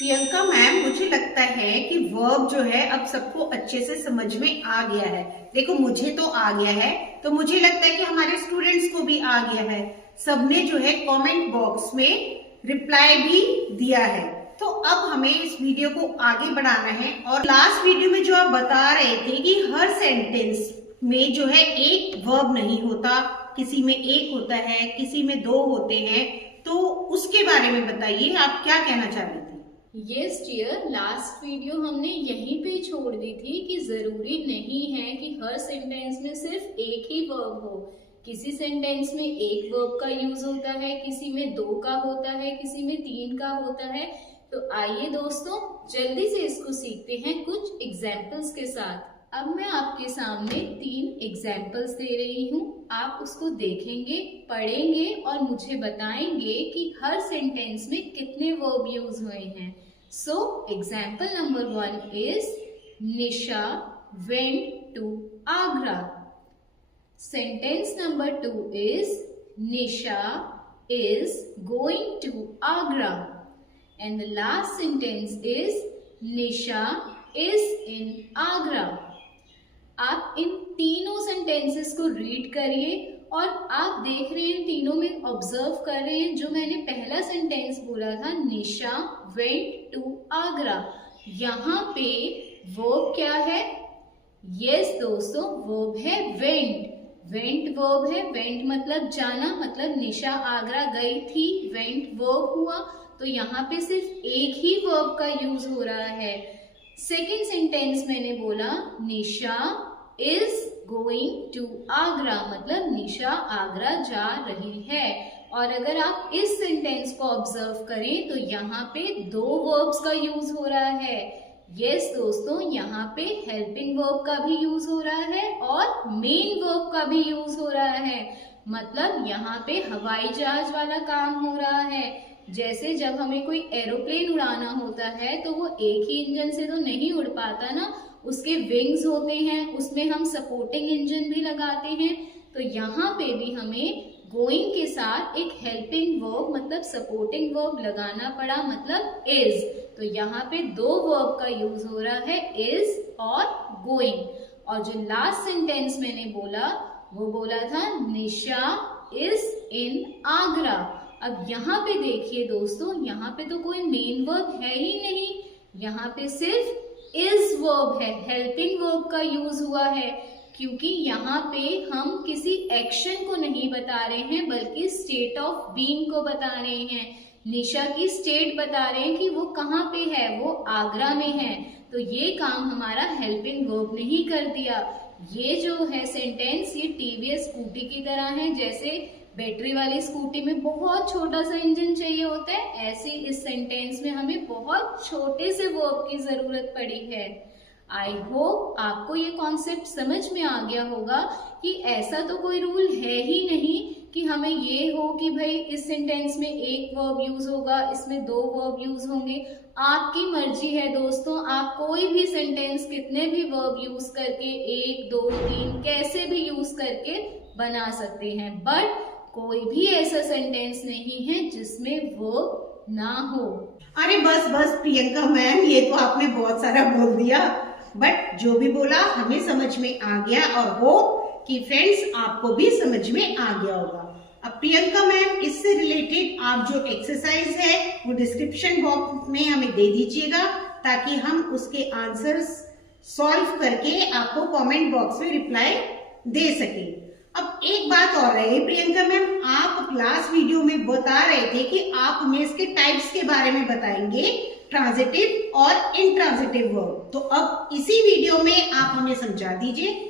Priyanka ma'am, मुझे लगता है कि वर्ब जो है अब सबको अच्छे से समझ में आ गया है। देखो, मुझे तो आ गया है, तो मुझे लगता है कि हमारे स्टूडेंट्स को भी आ गया है। सबने जो है कमेंट बॉक्स में रिप्लाई भी दिया है। तो अब हमें इस वीडियो को आगे बढ़ाना है। और लास्ट वीडियो में जो आप बता रहे थे कि हर सेंटेंस में जो है एक वर्ब नहीं होता, किसी में एक होता है, किसी में दो होते हैं, तो उसके बारे में बताइए, आप क्या कहना चाह रहे थे? यस डियर, लास्ट वीडियो हमने यहीं पे छोड़ दी थी कि जरूरी नहीं है कि हर सेंटेंस में सिर्फ एक ही वर्ब हो। किसी सेंटेंस में एक वर्ब का यूज होता है, किसी में दो का होता है, किसी में तीन का होता है। तो आइए दोस्तों, जल्दी से इसको सीखते हैं कुछ एग्जाम्पल्स के साथ। अब मैं आपके सामने 3 एग्जाम्पल्स दे रही हूँ। आप उसको देखेंगे, पढ़ेंगे और मुझे बताएंगे कि हर सेंटेंस में कितने वर्ब यूज हुए हैं। So example number 1 is Nisha went to Agra. Sentence number 2 is Nisha is going to Agra. And the last sentence is Nisha is in Agra. आप इन तीनों सेंटेंसेस को रीड करिए और आप देख रहे हैं, तीनों में ऑब्जर्व कर रहे हैं। जो मैंने पहला सेंटेंस बोला था, निशा वेंट टू आगरा, यहाँ पे वर्ब क्या है? यस दोस्तों, वर्ब है वेंट। वेंट वर्ब है। वेंट मतलब जाना, मतलब निशा आगरा गई थी, वेंट वर्ब हुआ। तो यहाँ पे सिर्फ एक ही वर्ब का यूज हो रहा है। सेकेंड सेंटेंस मैंने बोला निशा इज गोइंग टू आगरा, मतलब निशा आगरा जा रही है। और अगर आप इस सेंटेंस को ऑब्जर्व करें तो यहाँ पे 2 वर्ब्स का यूज हो रहा है। यस दोस्तों, यहाँ पे हेल्पिंग वर्ब का भी यूज हो रहा है और मेन वर्ब का भी यूज हो रहा है। मतलब यहाँ पे हवाई जहाज वाला काम हो रहा है। जैसे जब हमें कोई एरोप्लेन उड़ाना होता है तो वो एक ही इंजन से तो नहीं उड़ पाता ना, उसके विंग्स होते हैं, उसमें हम सपोर्टिंग इंजन भी लगाते हैं। तो यहाँ पे भी हमें गोइंग के साथ एक हेल्पिंग वर्ब मतलब सपोर्टिंग वर्ब लगाना पड़ा, मतलब इज। तो यहाँ पे 2 वर्ब का यूज हो रहा है, इज और गोइंग। और जो लास्ट सेंटेंस मैंने बोला वो बोला था निशा इज इन आगरा। अब यहाँ पे देखिए दोस्तों, यहाँ पे तो कोई मेन वर्ब है ही नहीं, यहाँ पे सिर्फ इज वर्ब है, हेल्पिंग वर्ब का यूज हुआ है। क्योंकि यहाँ पे हम किसी एक्शन को नहीं बता रहे हैं बल्कि स्टेट ऑफ बीइंग को बता रहे हैं। निशा की स्टेट बता रहे हैं कि वो कहाँ पे है, वो आगरा में है। तो ये काम हमारा हेल्पिंग वर्ब ने ही कर दिया। ये जो है सेंटेंस, ये टीवीएस स्कूटी की तरह है। जैसे बैटरी वाली स्कूटी में बहुत छोटा सा इंजन चाहिए होता है, ऐसे इस सेंटेंस में हमें बहुत छोटे से वर्ब की जरूरत पड़ी है। आई होप आपको ये कॉन्सेप्ट समझ में आ गया होगा कि ऐसा तो कोई रूल है ही नहीं कि हमें ये हो कि भाई इस सेंटेंस में एक वर्ब यूज होगा, इसमें 2 वर्ब यूज होंगे। आपकी मर्जी है दोस्तों, आप कोई भी सेंटेंस कितने भी वर्ब यूज करके 1, 2, 3 कैसे भी यूज करके बना सकते हैं। बट कोई भी ऐसा सेंटेंस नहीं है जिसमें वर्ब ना हो। अरे बस बस प्रियंका मैम, ये तो आपने बहुत सारा बोल दिया, बट जो भी बोला हमें समझ में आ गया और होप कि फ्रेंड्स आपको भी समझ में आ गया होगा। अब प्रियंका मैम, इससे रिलेटेड आप जो एक्सरसाइज है वो डिस्क्रिप्शन बॉक्स में हमें दे दीजिएगा ताकि हम उसके आंसर्स सॉल्व करके आपको कमेंट बॉक्स में रिप्लाई दे सके। अब एक बात और रही प्रियंका मैम, आप लास्ट वीडियो में बता रहे थे कि आप हमें इसके टाइप्स के बारे में बताएंगे, ट्रांजिटिव और इनट्रांजिटिव वर्ब। तो अब इसी वीडियो में आप हमें समझा दीजिए।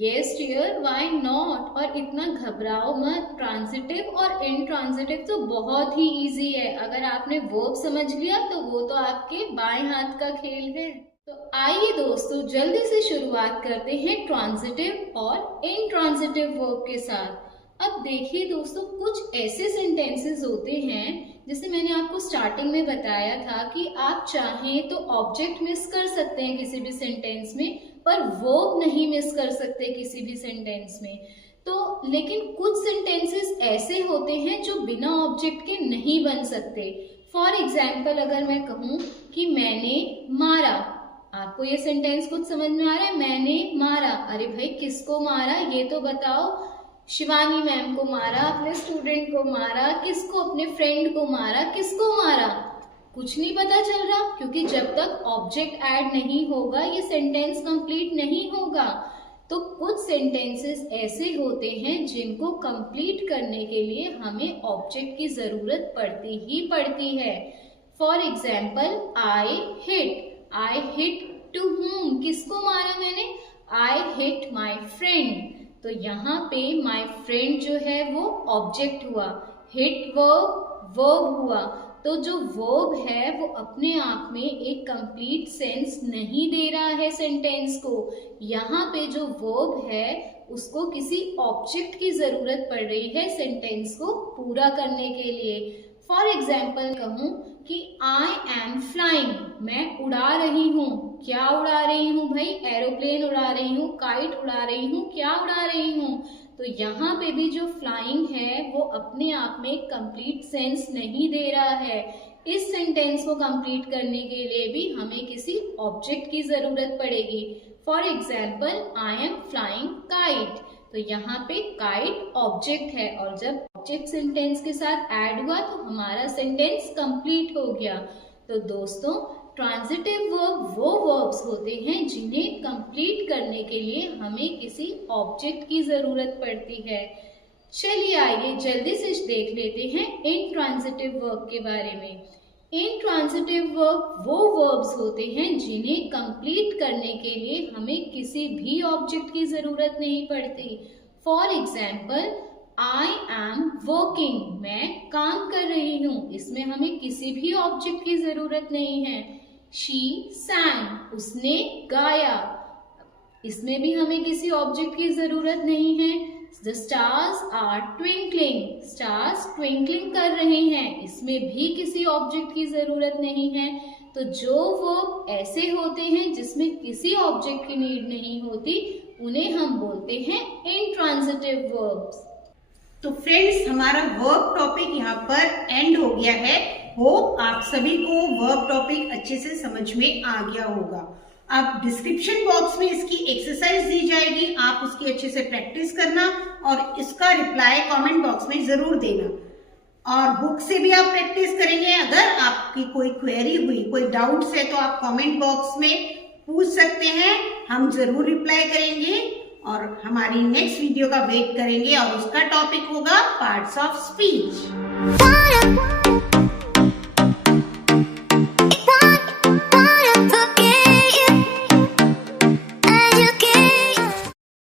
Yes dear, why not. और इतना घबराओ मत, ट्रांजिटिव और इनट्रांजिटिव तो बहुत ही इजी है। अगर आपने वर्ब समझ लिया तो वो तो आपके बाएं हाथ का खेल है। तो आइए दोस्तों, जल्दी से शुरुआत करते हैं ट्रांजिटिव और इनट्रांजिटिव वर्ब के साथ। अब देखिए दोस्तों, कुछ ऐसे सेंटेंसेस होते हैं, जैसे मैंने आपको स्टार्टिंग में बताया था कि आप चाहें तो ऑब्जेक्ट मिस कर सकते हैं किसी भी सेंटेंस में, पर वर्ब नहीं मिस कर सकते किसी भी सेंटेंस में। तो लेकिन कुछ सेंटेंसेस ऐसे होते हैं जो बिना ऑब्जेक्ट के नहीं बन सकते। फॉर एग्जाम्पल अगर मैं कहूँ कि मैंने मारा, आपको ये सेंटेंस कुछ समझ में आ रहा है? मैंने मारा, अरे भाई किसको मारा ये तो बताओ। शिवानी मैम को मारा, अपने स्टूडेंट को मारा, किसको? अपने फ्रेंड को मारा, किसको मारा? कुछ नहीं पता चल रहा, क्योंकि जब तक ऑब्जेक्ट ऐड नहीं होगा ये सेंटेंस कंप्लीट नहीं होगा। तो कुछ सेंटेंसेस ऐसे होते हैं जिनको कंप्लीट करने के लिए हमें ऑब्जेक्ट की जरूरत पड़ती ही पड़ती है। For example I hit to whom, किसको मारा मैंने? I hit my friend. तो यहाँ पे माई फ्रेंड जो है वो ऑब्जेक्ट हुआ, हिट वर्ब हुआ। तो जो वर्ब है वो अपने आप में एक कंप्लीट सेंस नहीं दे रहा है सेंटेंस को। यहाँ पे जो वर्ब है उसको किसी ऑब्जेक्ट की जरूरत पड़ रही है सेंटेंस को पूरा करने के लिए। फॉर एग्जाम्पल कहूँ कि आई एम फ्लाइंग, मैं उड़ा रही हूँ। क्या उड़ा रही हूँ भाई? एरोप्लेन उड़ा रही हूँ, काइट उड़ा रही हूँ, क्या उड़ा रही हूँ? तो यहाँ पे भी जो फ्लाइंग है वो अपने आप में कंप्लीट सेंस नहीं दे रहा है। इस सेंटेंस को कंप्लीट करने के लिए भी हमें किसी ऑब्जेक्ट की जरूरत पड़ेगी। For example I am flying kite, तो यहाँ पे काइट ऑब्जेक्ट है और जब ऑब्जेक्ट सेंटेंस के साथ ऐड हुआ तो हमारा सेंटेंस कंप्लीट हो गया। तो दोस्तों, ट्रांजिटिव वर्ब वो वर्ब्स होते हैं जिन्हें कंप्लीट करने के लिए हमें किसी ऑब्जेक्ट की जरूरत पड़ती है। चलिए आइए जल्दी से देख लेते हैं इनट्रांजिटिव वर्ब के बारे में। इनट्रांजिटिव वर्ब वो वर्ब्स होते हैं जिन्हें कंप्लीट करने के लिए हमें किसी भी ऑब्जेक्ट की जरूरत नहीं पड़ती। For example I am working, मैं काम कर रही हूँ, इसमें हमें किसी भी ऑब्जेक्ट की जरूरत नहीं है। शी sang, उसने गाया, इसमें भी हमें किसी ऑब्जेक्ट की जरूरत नहीं है। The stars are twinkling, stars twinkling कर रहे हैं, इसमें भी किसी ऑब्जेक्ट की जरूरत नहीं है। तो जो वर्ब ऐसे होते हैं जिसमें किसी ऑब्जेक्ट की नीड नहीं होती उन्हें हम बोलते हैं इनट्रांजिटिव वर्ब्स। तो फ्रेंड्स, हमारा वर्ब टॉपिक यहाँ पर एंड हो गया है। होप आप सभी को वर्ब टॉपिक अच्छे से समझ में आ गया होगा। अब डिस्क्रिप्शन बॉक्स में इसकी एक्सरसाइज दी जाएगी, आप उसकी अच्छे से प्रैक्टिस करना और इसका रिप्लाई कमेंट बॉक्स में जरूर देना। और बुक से भी आप प्रैक्टिस करेंगे। अगर आपकी कोई क्वेरी हुई, कोई डाउट्स है तो आप कमेंट बॉक्स में पूछ सकते हैं, हम जरूर रिप्लाई करेंगे और हमारी नेक्स्ट वीडियो का वेट करेंगे और उसका टॉपिक होगा पार्ट्स ऑफ स्पीच।